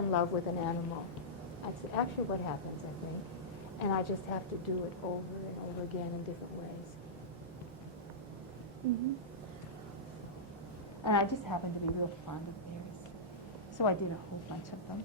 in love with an animal. That's actually what happens, I think. And I just have to do it over and over again in different ways. Mm-hmm. And I just happen to be real fond of bears. So I did a whole bunch of them.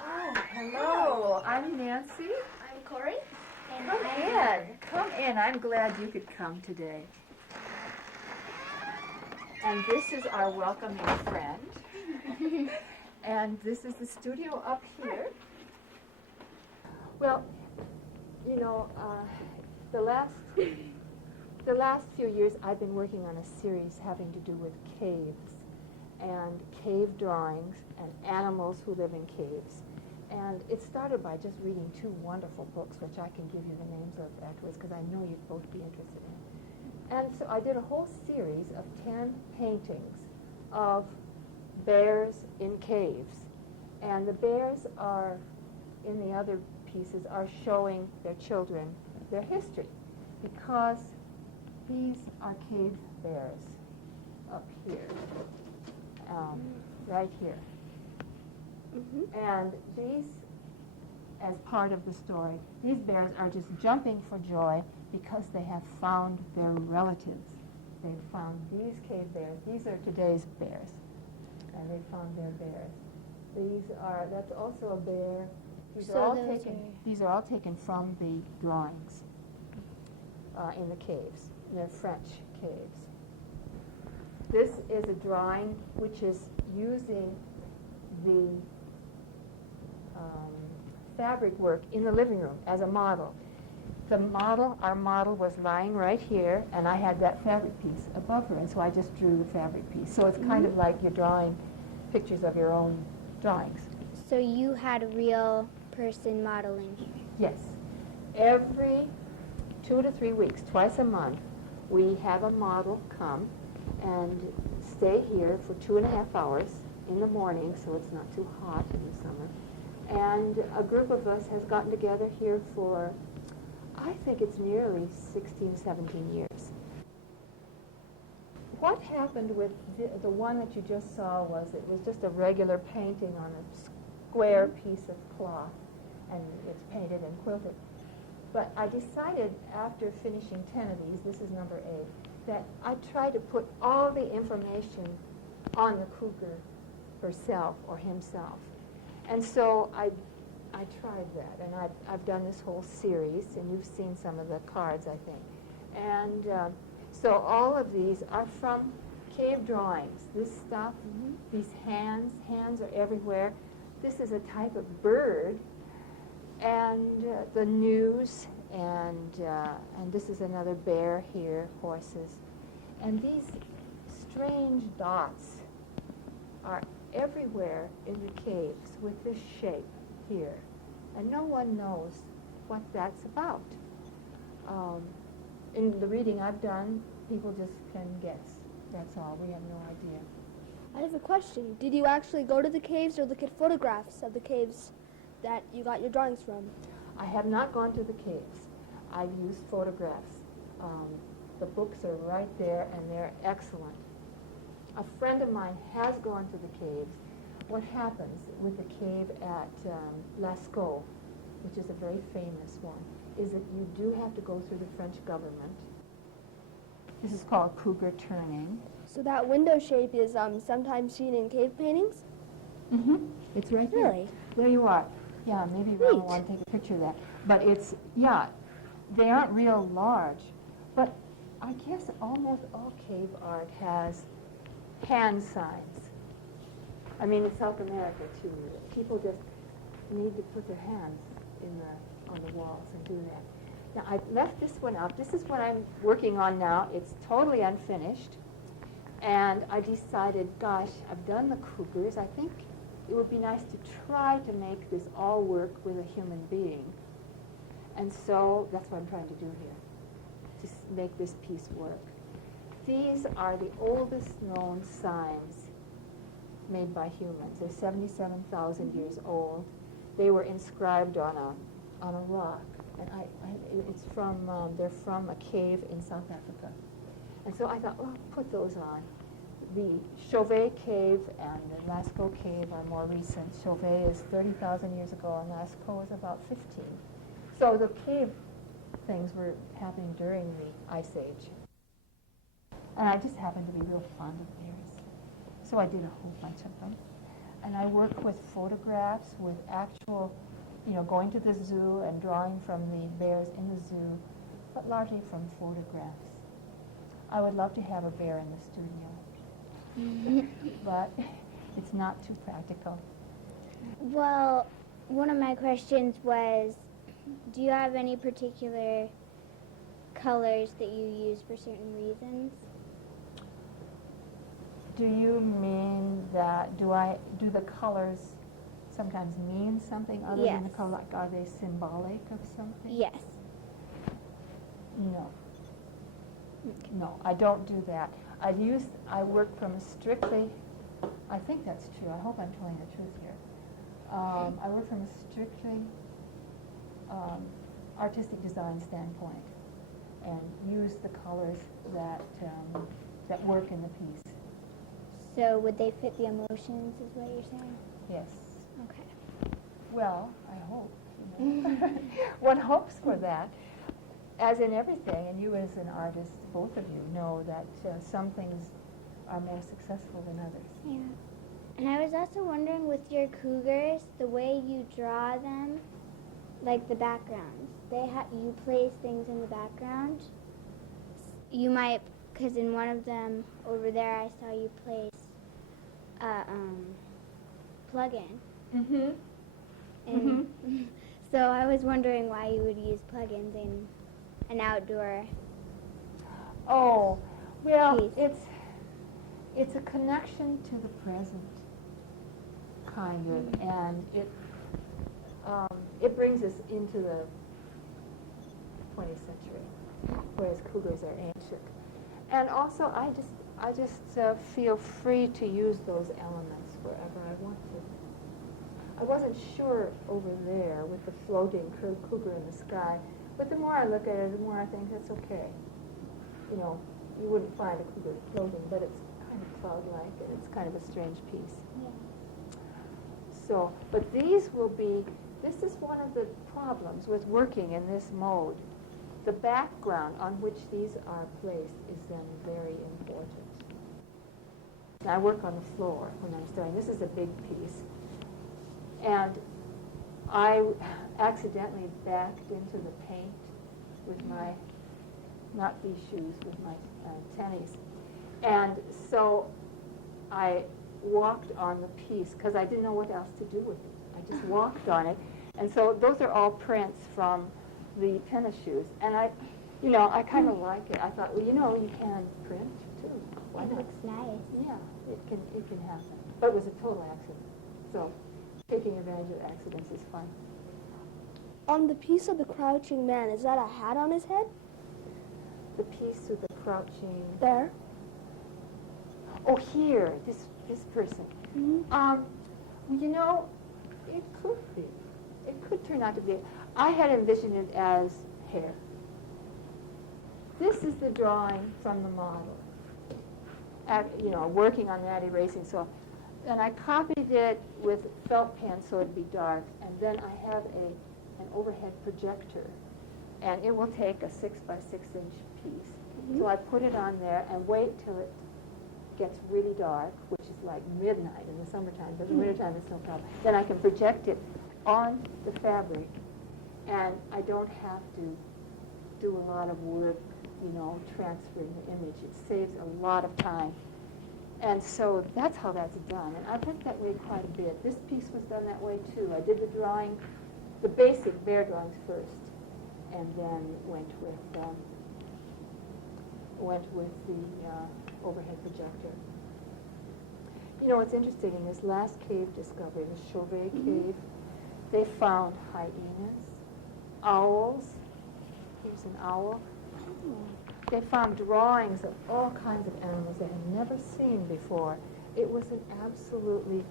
Oh, hello. I'm Nancy. I'm Cory. And Come in. Come in. I'm glad you could come today. And this is our welcoming friend. And this is the studio up here. Well, you know, the last few years I've been working on a series having to do with caves and cave drawings and animals who live in caves. And it started by just reading two wonderful books, which I can give you the names of afterwards because I know you'd both be interested in. And so I did a whole series of 10 paintings of bears in caves. And the bears are, in the other pieces, are showing their children their history, because these are cave bears up here, right here. Mm-hmm. And these, as part of the story, these bears are just jumping for joy because they have found their relatives. They've found these cave bears. These are today's bears, and they found their bears. That's also a bear. These are all taken from the drawings in the caves. They're French caves. This is a drawing which is using the fabric work in the living room as a model. Our model was lying right here, and I had that fabric piece above her, and so I just drew the fabric piece. So it's kind of like you're drawing pictures of your own drawings. So you had a real person modeling? Yes. Every 2 to 3 weeks, twice a month, we have a model come and stay here for 2.5 hours in the morning, so it's not too hot in the summer. And a group of us has gotten together here for, I think it's nearly 16, 17 years. What happened with the one that you just saw was it was just a regular painting on a square piece of cloth, and it's painted and quilted. But I decided after finishing 10 of these, this is number 8, that I tried to put all the information on the cougar herself or himself. And so I tried that, and I've done this whole series, and you've seen some of the cards, I think. And so all of these are from cave drawings. This stuff, these hands are everywhere. This is a type of bird, and the news, and this is another bear here, horses. And these strange dots are everywhere in the caves with this shape here. And no one knows what that's about. In the reading I've done, people just can guess. That's all. We have no idea. I have a question. Did you actually go to the caves or look at photographs of the caves that you got your drawings from? I have not gone to the caves. I've used photographs. The books are right there, and they're excellent. A friend of mine has gone to the caves. What happens with the cave at Lascaux, which is a very famous one, is that you do have to go through the French government. This is called cougar turning. So that window shape is sometimes seen in cave paintings? Mm-hmm. It's right there. Really? There you are. Yeah, maybe we'll want to take a picture of that. But it's, yeah, they aren't real large. But I guess almost all cave art has hand signs. I mean, in South America, too. People just need to put their hands on the walls and do that. Now, I left this one up. This is what I'm working on now. It's totally unfinished. And I decided, gosh, I've done the cougars. I think it would be nice to try to make this all work with a human being. And so that's what I'm trying to do here, to make this piece work. These are the oldest known signs made by humans. They're 77,000 years old. They were inscribed on a rock it's from, they're from a cave in South Africa. And so I thought, well, I'll put those on. The Chauvet Cave and the Lascaux Cave are more recent. Chauvet is 30,000 years ago, and Lascaux is about 15. So the cave things were happening during the Ice Age. And I just happened to be real fond of bears. So I did a whole bunch of them. And I work with photographs, with actual, going to the zoo and drawing from the bears in the zoo, but largely from photographs. I would love to have a bear in the studio, but it's not too practical. Well, one of my questions was, do you have any particular colors that you use for certain reasons? Do you mean that, do the colors sometimes mean something other than the color? Like, are they symbolic of something? Yes. No. No, I don't do that. I work from a strictly, I think that's true. I hope I'm telling the truth here. I work from a strictly artistic design standpoint and use the colors that work in the piece. So would they fit the emotions, is what you're saying? Yes. Okay. Well, I hope. One hopes for that. As in everything, and you as an artist, both of you know that some things are more successful than others. Yeah. And I was also wondering, with your cougars, the way you draw them, like the backgrounds, you place things in the background. You might, because in one of them over there, I saw you place a plug-in. Mm-hmm. And so I was wondering why you would use plug-ins in an outdoor. Oh, well, piece. it's a connection to the present, kind of, and it brings us into the 20th century, whereas cougars are ancient. And also, I just feel free to use those elements wherever I want to. I wasn't sure over there with the floating cougar in the sky, but the more I look at it, the more I think that's okay. You wouldn't find a cougar floating, but it's kind of cloud-like, and it's kind of a strange piece. Yeah. So, but this is one of the problems with working in this mode. The background on which these are placed is then very important. Now, I work on the floor when I'm starting. This is a big piece. And I accidentally backed into the paint with my, not these shoes, with my tennies. And so I walked on the piece because I didn't know what else to do with it. I just walked on it. And so those are all prints from the tennis shoes. And I kind of like it. I thought, well, you can print too. Why It not? looks nice. Yeah, it can happen. But it was a total accident. So taking advantage of accidents is fun. On the piece of the crouching man, is that a hat on his head? The piece with the crouching. There. Oh, here, this person. Mm-hmm. It could be. It could turn out to be. I had envisioned it as hair. This is the drawing from the model. Working on that, erasing. So, and I copied it with felt pen so it'd be dark. And then I have an overhead projector, and it will take a 6 by 6 inch piece. Mm-hmm. So I put it on there and wait till it gets really dark, which is like midnight in the summertime, but in the wintertime it's no problem. Then I can project it on the fabric, and I don't have to do a lot of work, transferring the image. It saves a lot of time. And so that's how that's done. And I've worked that way quite a bit. This piece was done that way too. I did the drawing, the basic bear drawings first, and then went with the overhead projector. What's interesting, in this last cave discovery, the Chauvet Cave, they found hyenas, owls. Here's an owl. They found drawings of all kinds of animals they had never seen before. It was an absolutely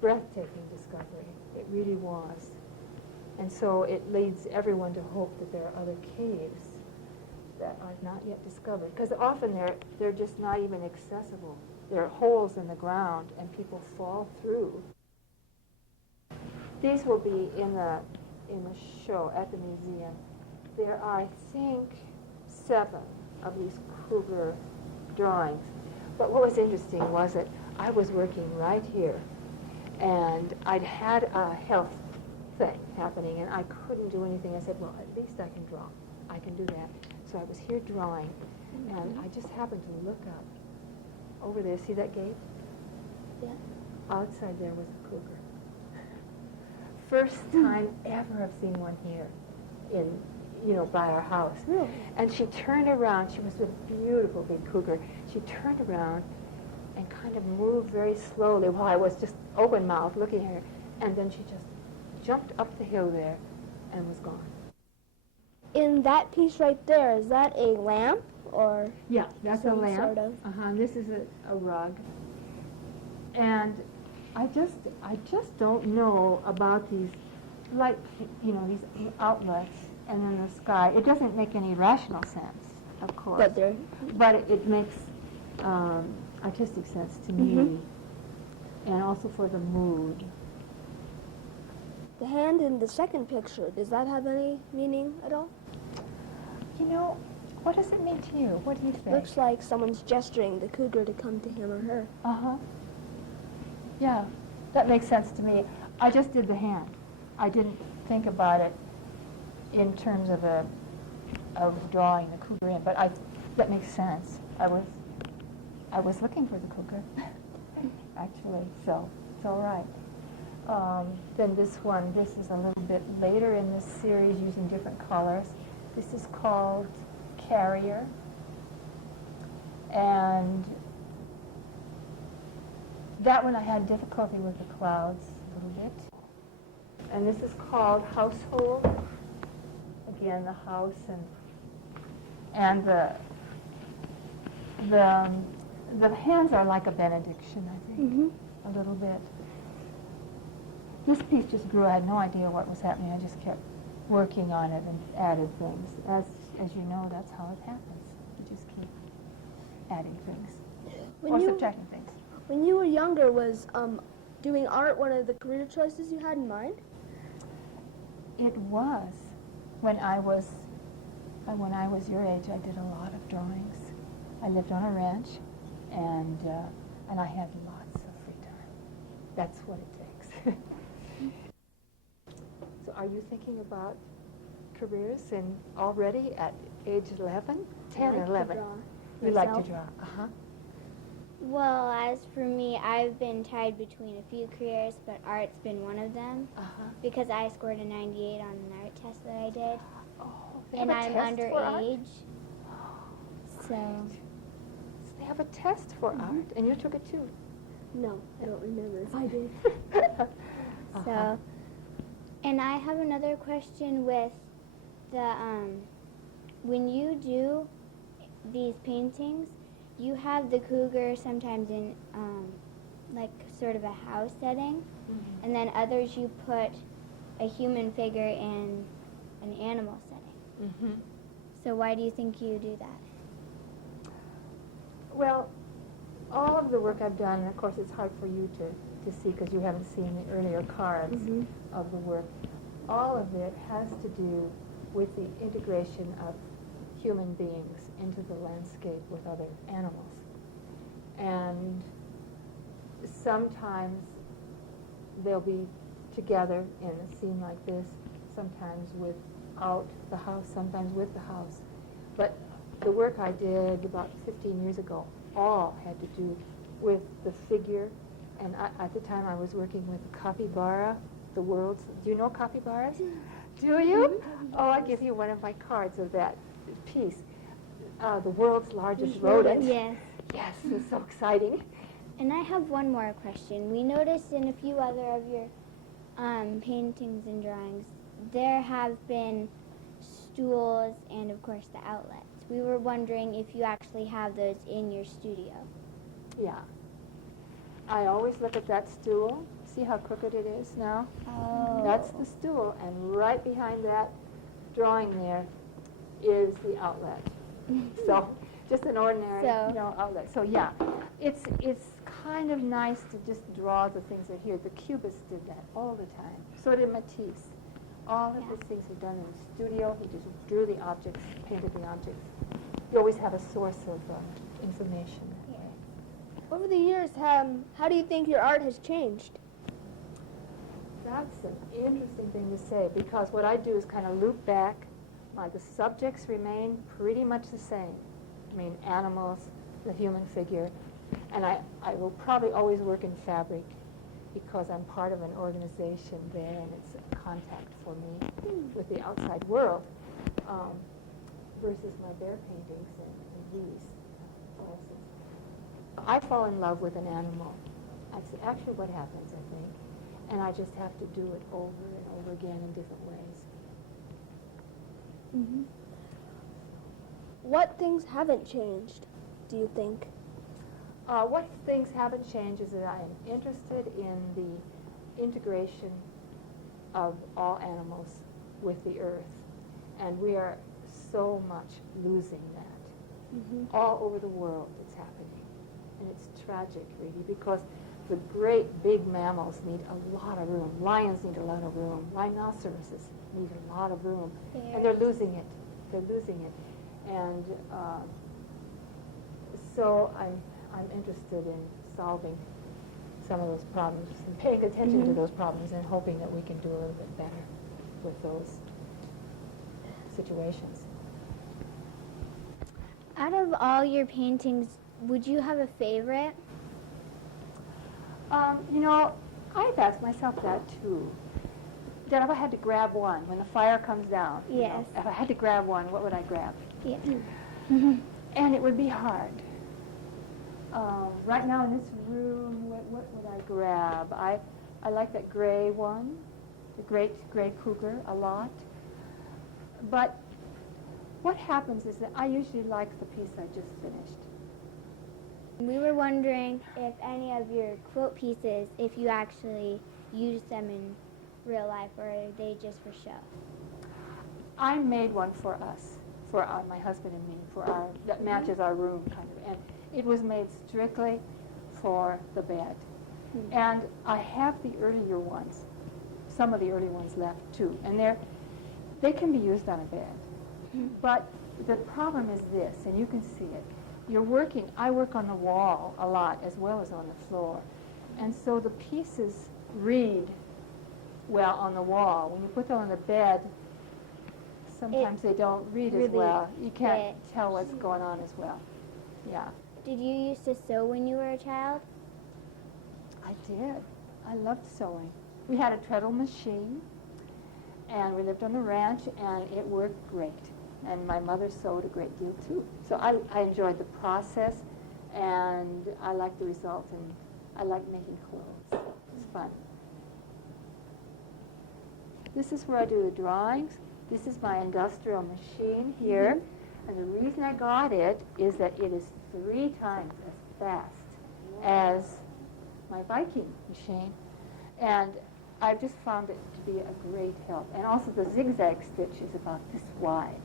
breathtaking discovery. It really was. And so it leads everyone to hope that there are other caves that are not yet discovered. Because often they're just not even accessible. There are holes in the ground, and people fall through. These will be in the show at the museum. There are, I think, 7 of these cougar drawings. But what was interesting was that I was working right here, and I'd had a health thing happening, and I couldn't do anything. I said, well, at least I can draw. I can do that. So I was here drawing, and I just happened to look up over there. See that gate? Yeah. Outside there was a cougar. First time ever I've seen one here by our house. Really? And she turned around. She was a beautiful big cougar. She turned around and kind of moved very slowly while I was just open-mouthed looking at her. And then she just jumped up the hill there and was gone. In that piece right there, is that a lamp or? Yeah, that's a some lamp. sort of. And this is a rug. And I just don't know about these these outlets and then the sky. It doesn't make any rational sense, of course. But it makes artistic sense to me, and also for the mood. The hand in the second picture, does that have any meaning at all? What does it mean to you? What do you think? Looks like someone's gesturing the cougar to come to him or her. Yeah, that makes sense to me. I just did the hand. I didn't think about it in terms of drawing the cougar in, but that makes sense. I was looking for the cougar, actually, so it's all right. Then this is a little bit later in this series using different colors. This is called Carrier, and that one I had difficulty with the clouds a little bit. And this is called Household. Again, the house and the hands are like a benediction, I think, a little bit. This piece just grew. I had no idea what was happening. I just kept working on it and added things. As you know, that's how it happens. You just keep adding things or subtracting things. When you were younger, was doing art one of the career choices you had in mind? It was. When I was your age, I did a lot of drawings. I lived on a ranch, and I had lots of free time. That's what it takes. So are you thinking about careers and already at age 11? 10 or 11? You like to draw. Well, as for me, I've been tied between a few careers, but art's been one of them because I scored a 98 on an art test that I did. And I'm underage. So they have a test for art, and you took it too. No, I don't remember if I did. So, and I have another question with the, when you do these paintings, you have the cougar sometimes in, like, sort of a house setting, and then others you put a human figure in an animal setting. So why do you think you do that? Well, all of the work I've done, and of course it's hard for you to see because you haven't seen the earlier cards of the work, all of it has to do with the integration of human beings into the landscape with other animals. And sometimes they'll be together in a scene like this, sometimes without the house, sometimes with the house. But the work I did about 15 years ago all had to do with the figure. And at the time I was working with a capybara, the world's, do you know capybaras? Do you? Oh, I'll give you one of my cards of that piece. The world's largest rodent. Yes. Yes, it's so exciting. And I have one more question. We noticed in a few other of your paintings and drawings, there have been stools and, of course, the outlets. We were wondering if you actually have those in your studio. Yeah. I always look at that stool. see how crooked it is now? Oh. That's the stool, and right behind that drawing there is the outlet. So just an ordinary outlet. So yeah, it's kind of nice to just draw the things that are here. The Cubists did that all the time. So did Matisse. All of his things are done in the studio. He just drew the objects, painted the objects. You always have a source of information that way. Over the years, how do you think your art has changed? That's an interesting thing to say, because what I do is kind of loop back. The subjects remain pretty much the same. I mean, animals, the human figure. And I will probably always work in fabric because I'm part of an organization there, and it's a contact for me with the outside world, versus my bear paintings and these, for instance. I fall in love with an animal. That's actually what happens, I think. And I just have to do it over and over again in different ways. Mm-hmm. What things haven't changed, do you think? What things haven't changed is that I am interested in the integration of all animals with the earth. And we are so much losing that. All over the world it's happening. And it's tragic, really, because the great big mammals need a lot of room. Lions need a lot of room. Rhinoceroses need a lot of room. And they're losing it. They're losing it. And so I'm interested in solving some of those problems and paying attention to those problems and hoping that we can do a little bit better with those situations. Out of all your paintings, would you have a favorite? You know, I've asked myself that too. That if I had to grab one, when the fire comes down, Yes. if I had to grab one, what would I grab? Yeah. And it would be hard. Right now in this room, what would I grab? I like that gray one, the great gray cougar, a lot. But what happens is that I usually like the piece I just finished. We were wondering if any of your quilt pieces, if you actually use them in real life, or are they just for show? I made one for us, for my husband and me, that matches our room, kind of. And it was made strictly for the bed. And I have the earlier ones, some of the early ones left too. And they can be used on a bed. But the problem is this, and you can see it. I work on the wall a lot as well as on the floor. And so the pieces read well on the wall. When you put them on the bed, sometimes they don't read as well. You can't tell what's going on as well. Yeah. Did you used to sew when you were a child? I did. I loved sewing. We had a treadle machine, and we lived on the ranch, and it worked great. And my mother sewed a great deal too. So I enjoyed the process, and I liked the results, and I liked making clothes. It's fun. This is where I do the drawings. This is my industrial machine here. And the reason I got it is that it is 3 times as fast as my Viking machine. And I've just found it to be a great help. And also the zigzag stitch is about this wide.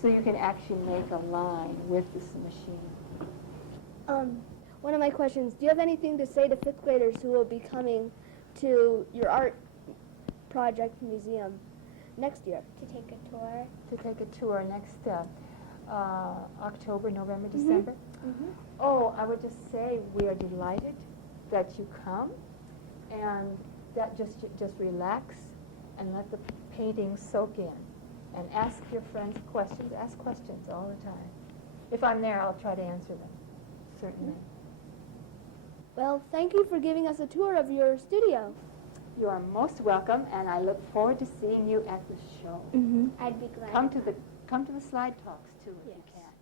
So you can actually make a line with this machine. One of my questions, do you have anything to say to 5th graders who will be coming to your art project museum next year? To take a tour? To take a tour next October, November, December. Oh, I would just say we are delighted that you come, and that just relax and let the painting soak in, and ask your friends questions. Ask questions all the time. If I'm there, I'll try to answer them, certainly. Well, thank you for giving us a tour of your studio. You are most welcome, and I look forward to seeing you at the show. I'd be glad. Come to the slide talks too, if you can.